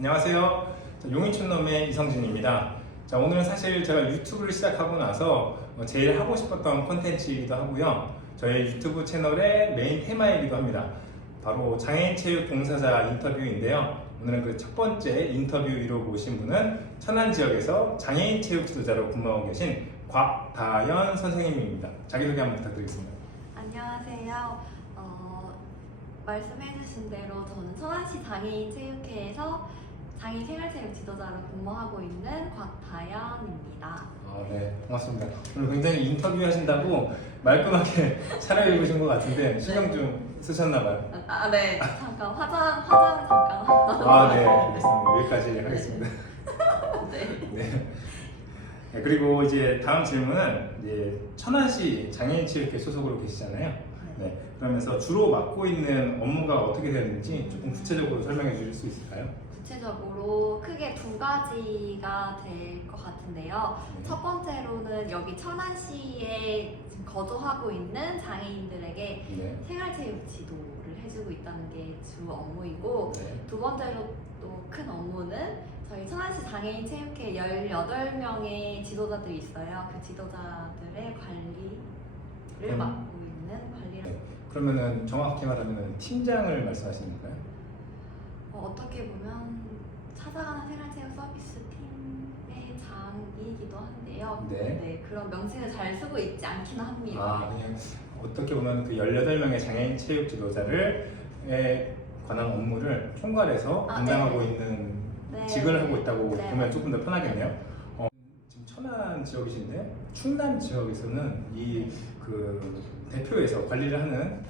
안녕하세요. 용인촌놈의 이성진입니다. 자, 오늘은 사실 제가 유튜브를 시작하고 나서 제일 하고 싶었던 콘텐츠이기도 하고요. 저희 유튜브 채널의 메인 테마이기도 합니다. 바로 장애인 체육 봉사자 인터뷰인데요. 오늘은 그 첫 번째 인터뷰로 모신 분은 천안 지역에서 장애인 체육 지도자로 근무하고 계신 곽다연 선생님입니다. 자기소개 한번 부탁드리겠습니다. 안녕하세요. 말씀해주신 대로 저는 천안시 장애인 체육회에서 장애인 생활체육 지도자로 근무하고 있는 곽다연입니다. 네, 고맙습니다. 오늘 굉장히 인터뷰 하신다고 말끔하게 차려입으신 것 같은데 신경 좀 쓰셨나봐요. 네. 잠깐 화장 잠깐. 네, 알겠습니다. 여기까지 하겠습니다. 네. 네, 그리고 이제 다음 질문은 이제 천안시 장애인 체육회 소속으로 계시잖아요. 네, 그러면서 주로 맡고 있는 업무가 어떻게 되는지 조금 구체적으로 설명해 주실 수 있을까요? 구체적으로 크게 두 가지가 될 것 같은데요. 네. 첫 번째로는 여기 천안시에 지금 거주하고 있는 장애인들에게 네. 생활체육 지도를 해주고 있다는 게 주 업무이고, 네. 두 번째로 또 큰 업무는 저희 천안시 장애인 체육회 18명의 지도자들이 있어요. 그 지도자들의 관리를 맡고 있는 관리를. 그러면은 정확히 말하면 팀장을 말씀하시는 건가요? 어떻게 보면 찾아가는 생활체육 서비스 팀의 장이기도 한데요. 네. 그런 명칭을 잘 쓰고 있지 않기는 합니다. 그냥 어떻게 보면 그 18명의 장애인 체육 지도자를 관한 업무를 총괄해서 담당하고 있는 네. 직을 하고 있다고 네. 보면 조금 더 편하겠네요. 지금 천안 지역이신데 충남 지역에서는 이 그 대표에서 관리를 하는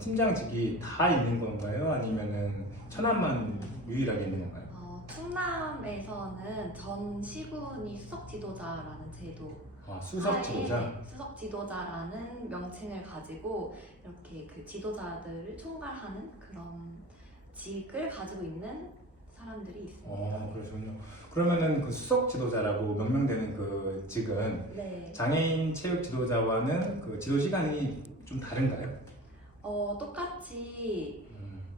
팀장직이 다 있는 건가요? 아니면은 천안만 유일하게 있는 건가요? 충남에서는 전 시군이 수석 지도자라는 제도, 수석 지도자. 수석 지도자라는 명칭을 가지고 이렇게 그 지도자들을 총괄하는 그런 직을 가지고 있는 사람들이 있습니다. 그러시군요. 그러면은 그 수석 지도자라고 명명되는 그 직은 네. 장애인 체육 지도자와는 그 지도 시간이 좀 다른가요? 똑같이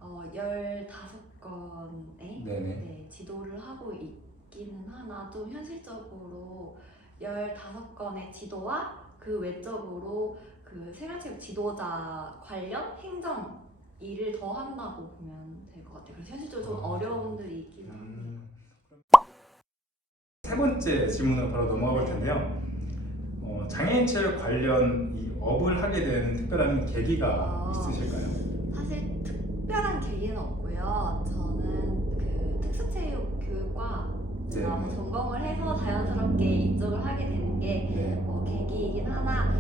15건의 네네. 지도를 하고 있기는 하나 좀 현실적으로 15건의 지도와 그 외적으로 그 생활체육 지도자 관련 행정 일을 더 한다고 보면 될 것 같아요. 그래서 현실적으로 좀 어려움들이 있긴 합니다. 세 번째 질문으로 바로 넘어가 볼 텐데요. 장애인 체육 관련 이 업을 하게 된 특별한 계기가 있으실까요? 사실 특별한 계기는 없고요. 저는 그 특수체육 교육과 제가 전공을 해서 자연스럽게 이쪽을 하게 되는 게 계기이긴 하나.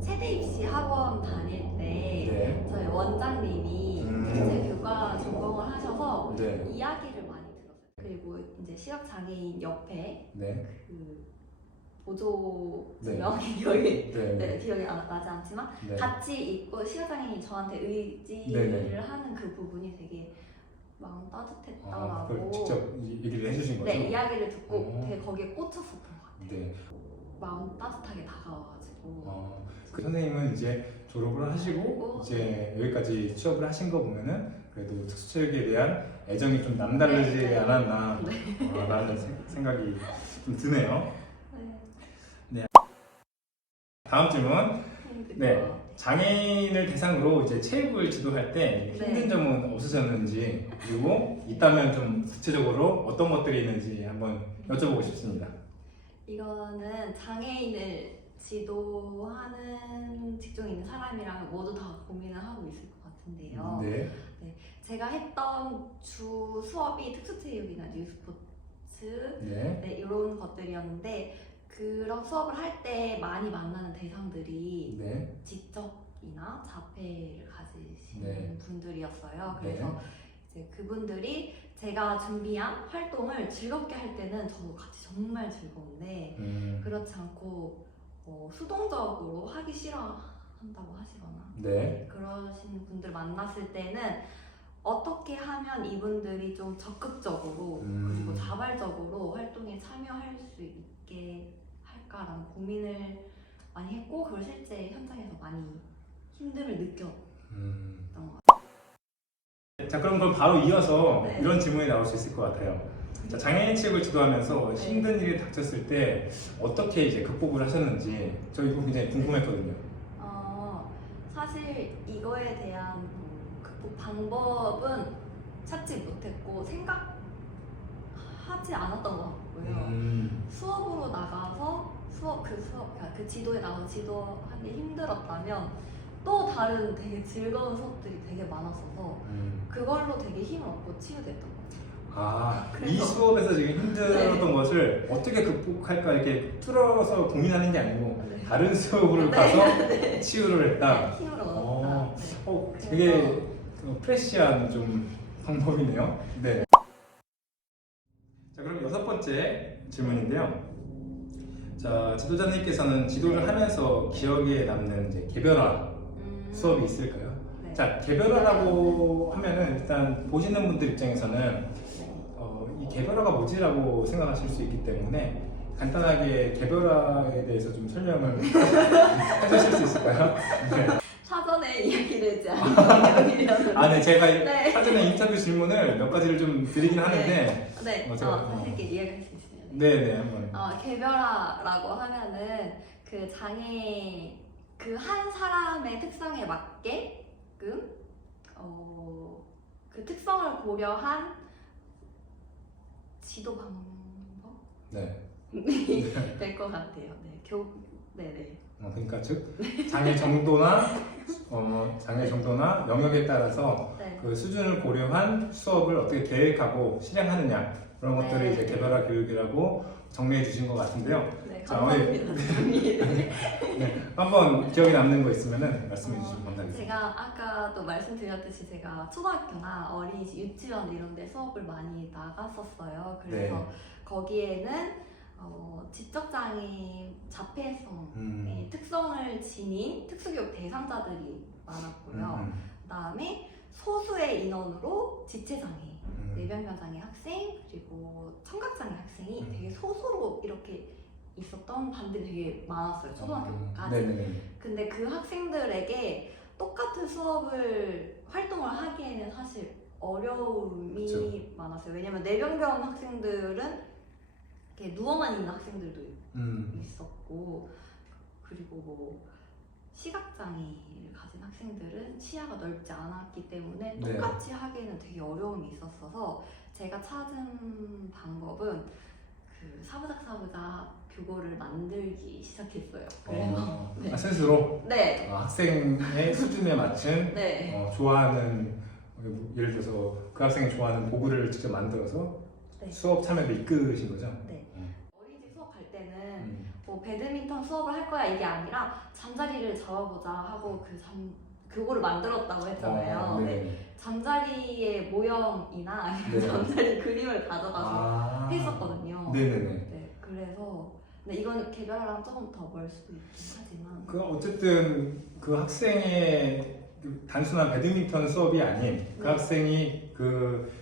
체대 입시 학원 다닐 때 저희 원장님이 특수체육과 전공을 하셔서 이야기를 많이 들었어요. 그리고 이제 시각장애인 옆에 그 보조 명이 기억이 나지 않지만 같이 있고 시각장애인이 저한테 의지를 하는 그 부분이 되게 마음 따뜻했다라고. 그걸 직접 얘기를 해주신 거죠? 네, 이야기를 듣고 되게 거기에 꽂혔었던 것 같아요. 마음 따뜻하게 다가와가지고. 그 선생님은 이제 졸업을 하시고 이제 여기까지 취업을 하신 거 보면은 그래도 특수체육에 대한 애정이 좀 남다르지 않았나 라는 생각이 좀 드네요. 네. 다음 질문. 장애인을 대상으로 이제 체육을 지도할 때 힘든 점은 없으셨는지, 그리고 있다면 좀 구체적으로 어떤 것들이 있는지 한번 여쭤보고 싶습니다. 이거는 장애인을 지도하는 직종에 있는 사람이라면 모두 다 고민을 하고 있을 것 같은데요. 제가 했던 주 수업이 특수체육이나 뉴스포츠 이런 것들이었는데, 그런 수업을 할 때 많이 만나는 대상들이 지적이나 자폐를 가지시는 분들이었어요. 그래서 이제 그분들이 제가 준비한 활동을 즐겁게 할 때는 저도 같이 정말 즐거운데 그렇지 않고 수동적으로 하기 싫어한다고 하시거나 그러시는 분들 만났을 때는 어떻게 하면 이분들이 좀 적극적으로 그리고 자발적으로 활동에 참여할 수 있게 할까라는 고민을 많이 했고, 그걸 실제 현장에서 많이 힘듦을 느꼈던 것 같아요. 자 그럼 바로 이어서 네. 이런 질문이 나올 수 있을 것 같아요. 자, 장애인 취업을 지도하면서 네. 힘든 일이 닥쳤을 때 어떻게 이제 극복을 하셨는지 저 이거 굉장히 궁금했거든요. 사실 이거에 대한 극복 방법은 찾지 못했고 생각하지 않았던 것 같고요. 수업으로 나가서 그러니까 그 지도에 나가서 지도하기 힘들었다면 또 다른 되게 즐거운 수업들이 되게 많았어서 그걸로 되게 힘을 얻고 치유됐던 것 같아요. 이 그래서- 수업에서 지금 힘들었던 네. 것을 어떻게 극복할까 이렇게 뚫어서 고민하는 게 아니고 네. 다른 수업으로 네. 가서 네. 치유를 했다. 네, 힘을 얻었다. 네. 되게 프레시한 좀 방법이네요. 네. 자, 그럼 6번째 질문인데요. 자, 지도자님께서는 지도를 하면서 기억에 남는 이제 개별화 수업이 있을까요? 네. 자, 개별화라고 하면은 일단 보시는 분들 입장에서는 이 개별화가 뭐지라고 생각하실 수 있기 때문에 간단하게 개별화에 대해서 좀 설명을 해주실 수 있을까요? 네. 사전에 이야기되지 않은 내용이라서 네, 제가 네. 사전에 인터뷰 질문을 몇 가지를 좀 드리긴 하는데, 네, 사실 이렇게 이야기할 수 있으면 네네 한번. 개별화라고 하면은 그 장애 그 한 사람의 특성에 맞게끔 그 특성을 고려한 지도 방법 네. 될 것 같아요. 네, 네네. 그러니까 즉 장애 정도나 영역에 따라서 네. 그 수준을 고려한 수업을 어떻게 계획하고 실행하느냐 그런 네. 것들을 이제 개별화 교육이라고 정리해 주신 것 같은데요. 네, 자, 감사합니다. 네, 한번 기억에 남는 거 있으면은 말씀해 주시면 감사하겠습니다. 제가 아까도 말씀드렸듯이 제가 초등학교나 어린이집, 유치원 이런 데 수업을 많이 나갔었어요. 그래서 네. 거기에는 지적장애 자폐성의 특성을 지닌 특수교육 대상자들이 많았고요. 그다음에 소수의 인원으로 지체장애, 뇌변변장애 학생 그리고 청각장애 학생이 되게 소수로 이렇게 있었던 반들이 되게 많았어요. 초등학교까지. 네네네. 근데 그 학생들에게 똑같은 활동을 하기에는 사실 어려움이 그쵸. 많았어요. 왜냐면 뇌병변 학생들은 이렇게 누워만 있는 학생들도 있었고, 그리고 뭐 시각장애를 가진 학생들은 시야가 넓지 않았기 때문에 네. 똑같이 하기에는 되게 어려움이 있었어서 제가 찾은 방법은 그 사부작 교고를 만들기 시작했어요. 그래서 네. 스스로 네. 학생의 수준에 맞춘 네. 좋아하는 예를 들어서 그 학생이 좋아하는 도구를 직접 만들어서 네. 수업 참여를 이끄신 거죠? 네. 어린이집 수업 갈 때는 뭐 배드민턴 수업을 할 거야 이게 아니라 잠자리를 잡아보자 하고 교고를 만들었다고 했잖아요. 네. 잠자리의 모형이나 아니면 네. 잠자리 그림을 가져가서 했었거든요. 네네네. 네. 그래서 근데 이건 개별화랑 조금 더 멀 수도 있긴 하지만 어쨌든 그 학생의 그 단순한 배드민턴 수업이 아닌 그 네. 학생이 그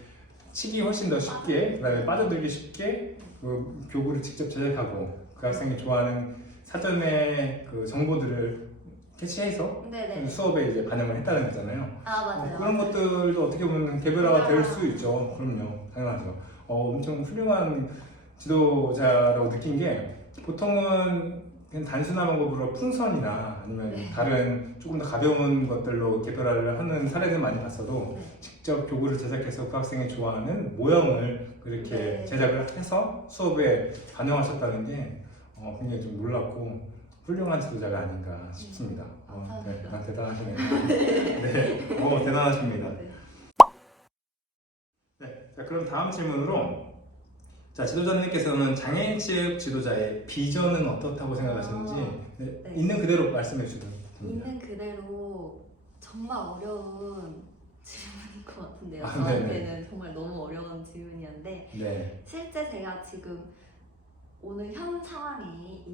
치기 훨씬 더 쉽게 그다음에 빠져들기 쉽게 그 교구를 직접 제작하고 그 학생이 좋아하는 사전에 그 정보들을 캐치해서 네네. 수업에 이제 반영을 했다는 거잖아요. 맞아요. 그런 것들도 어떻게 보면 개별화가 될 맞아요. 수 있죠. 그럼요, 당연하죠. 엄청 훌륭한 지도자라고 느낀 게 보통은 그냥 단순한 방법으로 풍선이나 아니면 네. 다른 조금 더 가벼운 것들로 개별화를 하는 사례들 많이 봤어도 네. 직접 교구를 제작해서 그 학생이 좋아하는 모형을 그렇게 네. 제작을 해서 수업에 반영하셨다는 게 굉장히 좀 놀랍고 훌륭한 지도자가 아닌가 싶습니다. 감사합니다. 대단하시네요. 네, 대단하십니다. 네. 네, 자, 그럼 다음 질문으로 자, 지도자님께서는 장애인 취업 지도자의 비전은 어떻다고 생각하시는지 네. 있는 그대로 말씀해 주시면 됩니다. 있는 그대로 정말 어려운 질문인 것 같은데요. 네네. 저한테는 정말 너무 어려운 질문이었는데 네. 실제 제가 지금 오늘 현 상황에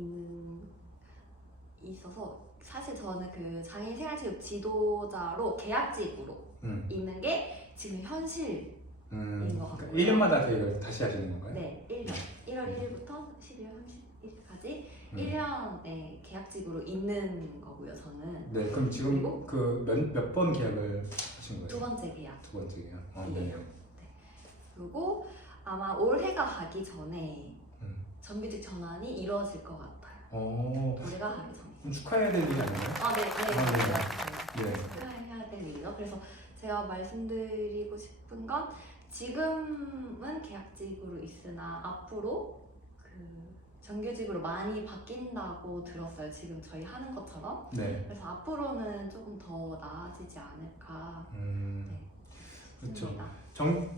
있어서 사실 저는 그 장애인 생활체육 지도자로 계약직으로 있는 게 지금 현실인 것 같고요. 1년마다 계획을 다시 하시는 건가요? 네, 1년. 1월 1일부터 12월 31일까지 1년의 계약직으로 있는 거고요, 저는. 네, 그럼 지금 그 몇 번 계약을 하신 하신 거예요? 두 번째 계약. 두 번째요. 네. 그리고 아마 올해가 가기 전에 정규직 전환이 이루어질 것 같아요. 올해가 가기 전에. 그럼 축하해야 될 일이 아니에요? 네. 축하해야 될 일이요. 그래서 제가 말씀드리고 싶은 건 지금은 계약직으로 있으나 앞으로 그 정규직으로 많이 바뀐다고 들었어요. 지금 저희 하는 것처럼. 네. 그래서 앞으로는 조금 더 나아지지 않을까. 그렇죠. 싶습니다.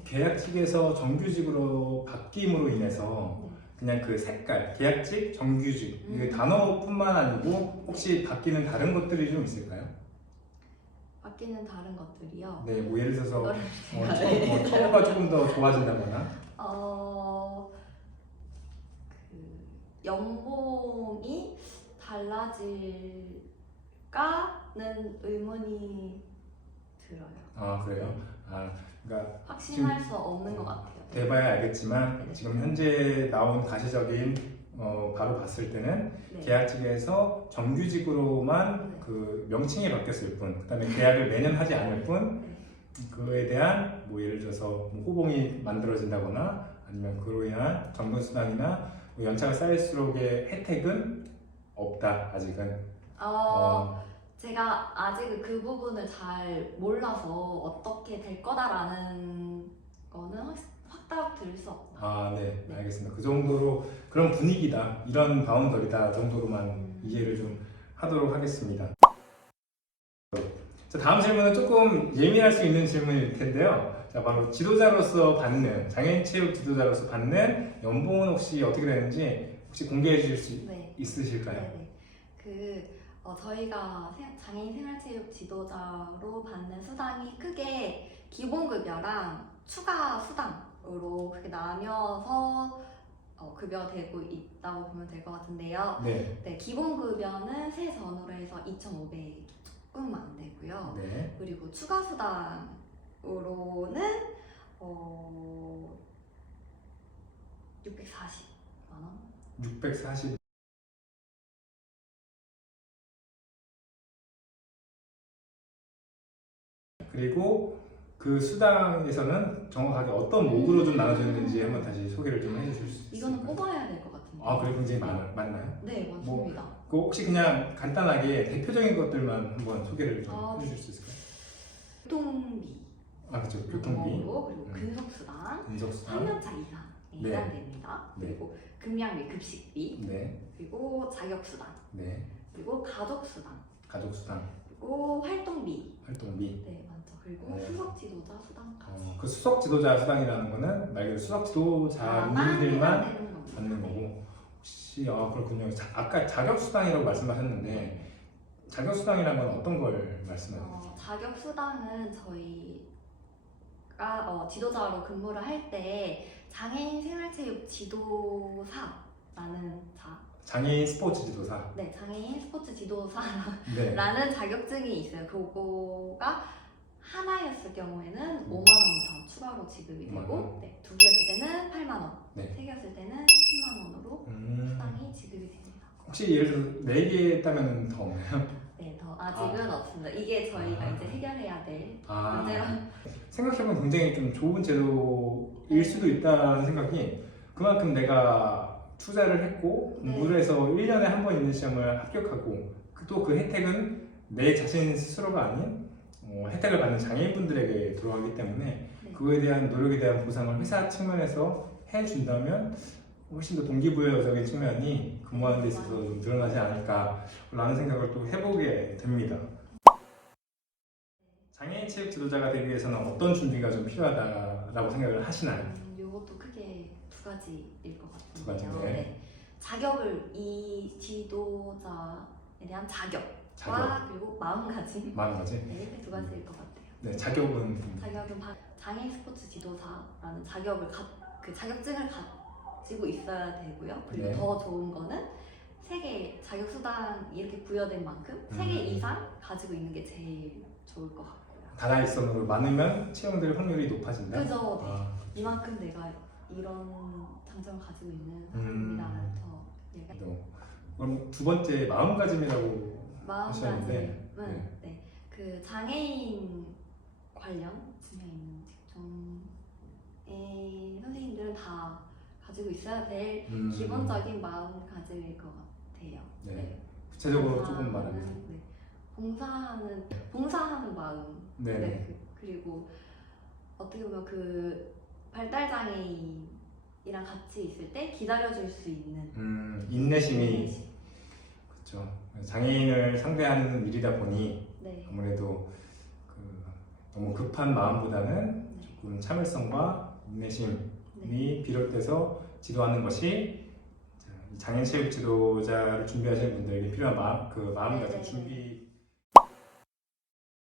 계약직에서 정규직으로 바뀜으로 인해서 그냥 그 색깔, 계약직, 정규직 이 단어뿐만 아니고 혹시 바뀌는 다른 것들이 좀 있을까요? 바뀌는 다른 것들이요. 네, 뭐 예를 들어서 이거를 처우가 조금 더 좋아진다거나. 그 연봉이 달라질까는 의문이 들어요. 아 그래요? 그러니까 확신할 수 없는 것 같아요. 돼봐야 알겠지만 네. 지금 현재 나온 가시적인 바로 봤을 때는 네. 계약직에서 정규직으로만 네. 그 명칭이 바뀌었을 뿐, 그다음에 계약을 매년 하지 않을 뿐, 네. 그에 대한 뭐 예를 들어서 뭐 호봉이 만들어진다거나 아니면 그로 인한 정근수당이나 뭐 연차가 쌓일수록의 혜택은 없다 아직은. 제가 아직 그 부분을 잘 몰라서 어떻게 될 거다라는 거는 확답 드릴 수 없다. 네, 네. 알겠습니다. 그 정도로 그런 분위기다, 이런 바운더리다 정도로만 이해를 좀 하도록 하겠습니다. 자, 다음 질문은 조금 예민할 수 있는 질문일 텐데요. 자, 바로 지도자로서 받는, 장애인 체육 지도자로서 받는 연봉은 혹시 어떻게 되는지 혹시 공개해 주실 수 있으실까요? 네. 저희가 장애인 생활체육 지도자로 받는 수당이 크게 기본급여랑 추가 수당으로 그렇게 나뉘어서 급여되고 있다고 보면 될 것 같은데요. 네. 기본급여는 세 전으로 해서 2,500 조금 안 되고요. 네. 그리고 추가 수당으로는 640만 원. 640. 그리고 그 수당에서는 정확하게 어떤 목으로 좀 나눠져 있는지 한번 다시 소개를 좀 해주실 수 있을까요? 이거는 뽑아야 될 것 같은데. 그래 굉장히 많나요? 네, 맞습니다. 그 혹시 그냥 간단하게 대표적인 것들만 한번 소개를 좀 해주실 수 있을까요? 교통비. 그렇죠. 교통비. 그리고 근속수당. 근속수당. 3년차 이상 해당됩니다. 네. 그리고 급량비, 급식비. 네. 그리고 자격수당. 네. 그리고 가족수당. 가족수당. 그리고 활동비. 활동비. 네, 많죠. 그리고 수석 지도자 수당까지. 그 수석 지도자 수당이라는 거는 말 그대로 수석 지도자님들만 받는 거고. 혹시 그렇군요. 아까 자격 수당이라고 말씀하셨는데 자격 수당이라는 건 어떤 걸 말씀하는 거죠? 자격 수당은 저희가 지도자로 근무를 할 때 장애인 생활체육 지도사라는 장애인 스포츠 지도사. 네, 장애인 스포츠 지도사라는 네. 자격증이 있어요. 그거가 하나였을 경우에는 5만 원이 더 추가로 지급이 되고, 두 개였을 때는 8만 원, 세 개였을 때는 10만 원으로 수당이 지급이 됩니다. 혹시 예를 들어 4개 했다면 더 없나요? 네, 더 아직은 없습니다. 이게 저희가 이제 해결해야 될 문제라. 생각해보면 굉장히 좀 좋은 제도일 수도 있다는 생각이, 그만큼 내가 투자를 했고 공부를 해서 1년에 한 번 있는 시험을 합격하고 또 그 혜택은 내 자신 스스로가 아닌 혜택을 받는 장애인분들에게 들어가기 때문에 그거에 대한 노력에 대한 보상을 회사 측면에서 해준다면 훨씬 더 동기부여적인 측면이 근무하는 데 있어서 좀 늘어나지 않을까라는 생각을 또 해보게 됩니다. 장애인 체육 지도자가 되기 위해서는 어떤 준비가 좀 필요하다라고 생각을 하시나요? 이것도 크게 두 가지일 것 같은데요. 두 가지인데. 자격을, 이 지도자에 대한 자격과 그리고 마음가짐. 이렇게 두 가지일 것 같아요. 네, 자격은 장애인 스포츠 지도사라는 그 자격증을 가지고 있어야 되고요. 그리고 더 좋은 거는 3개 자격 수당 이렇게 부여된 만큼 3개 이상 가지고 있는 게 제일 좋을 것 같고요. 다나익선으로 많으면 채용될 확률이 높아진다. 그죠. 이만큼 내가 이런 장점을 가지고 있는 사람이라는 더 얘기가. 그럼 두 번째 마음가짐이라고 하셨는데, 마음가짐은 그 장애인과 관련 분야에 있는 직종의 선생님들은 다 가지고 있어야 될 기본적인 마음가짐일 것 같아요. 네. 구체적으로 조금 말하면. 네. 봉사하는 마음. 네. 네. 그리고 어떻게 보면 그 발달 장애인이랑 같이 있을 때 기다려줄 수 있는 인내심이 그렇죠. 장애인을 상대하는 일이다 보니 네. 아무래도 너무 급한 마음보다는 네. 조금 참을성과 인내심이 네. 비롯돼서 지도하는 것이 장애인 체육 지도자를 준비하시는 분들에게 필요한 마음가짐 네. 준비.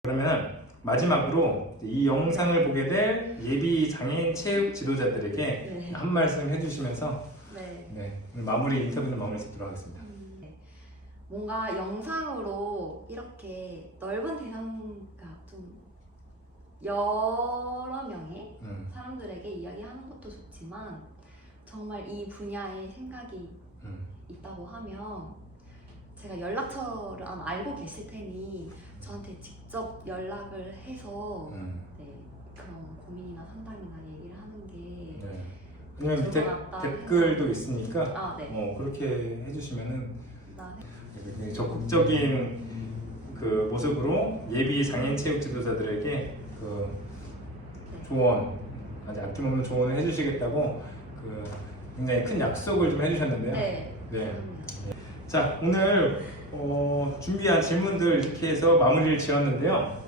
그러면 마지막으로 이 영상을 보게 될 예비 장애인 체육 지도자들에게 네. 한 말씀 해주시면서 네. 오늘 인터뷰는 마무리 짓도록 하겠습니다. 네. 뭔가 영상으로 이렇게 넓은 대상가 좀 여러 명의 사람들에게 이야기하는 것도 좋지만 정말 이 분야에 생각이 있다고 하면 제가 연락처를 아마 알고 계실 테니 저한테 직접 연락을 해서 네, 그런 고민이나 상담이나 얘기를 하는 게 아니면 밑에 댓글도 있으니까 네. 그렇게 해주시면은 나 굉장히 적극적인 그 모습으로 예비 장애인 체육 지도자들에게 그 조언, 아주 아낌없는 조언을 해주시겠다고 굉장히 큰 약속을 좀 해주셨는데요. 네. 자, 오늘 준비한 질문들 이렇게 해서 마무리를 지었는데요.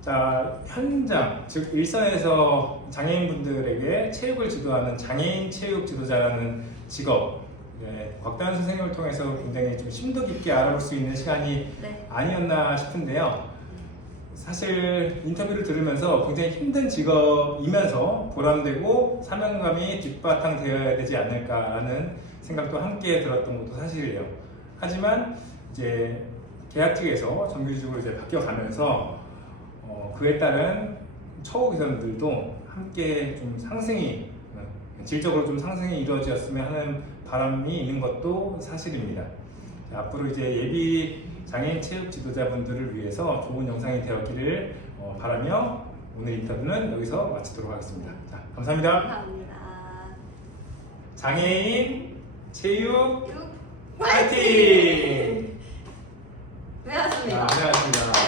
자, 현장, 즉 일선에서 장애인분들에게 체육을 지도하는 장애인 체육 지도자라는 직업, 곽다현 선생님을 통해서 굉장히 좀 심도 깊게 알아볼 수 있는 시간이 네. 아니었나 싶은데요. 사실 인터뷰를 들으면서 굉장히 힘든 직업이면서 보람되고 사명감이 뒷바탕 되어야 되지 않을까라는 생각도 함께 들었던 것도 사실이에요. 하지만 이제 계약 측에서 정규직으로 이제 바뀌어가면서 그에 따른 처우 개선들도 함께 좀 상승이 질적으로 좀 상승이 이루어졌으면 하는 바람이 있는 것도 사실입니다. 자, 앞으로 이제 예비 장애인 체육 지도자분들을 위해서 좋은 영상이 되었기를 바라며 오늘 인터뷰는 여기서 마치도록 하겠습니다. 자, 감사합니다. 감사합니다. 장애인 체육 화이팅! 고맙습니다. 안녕하십니까.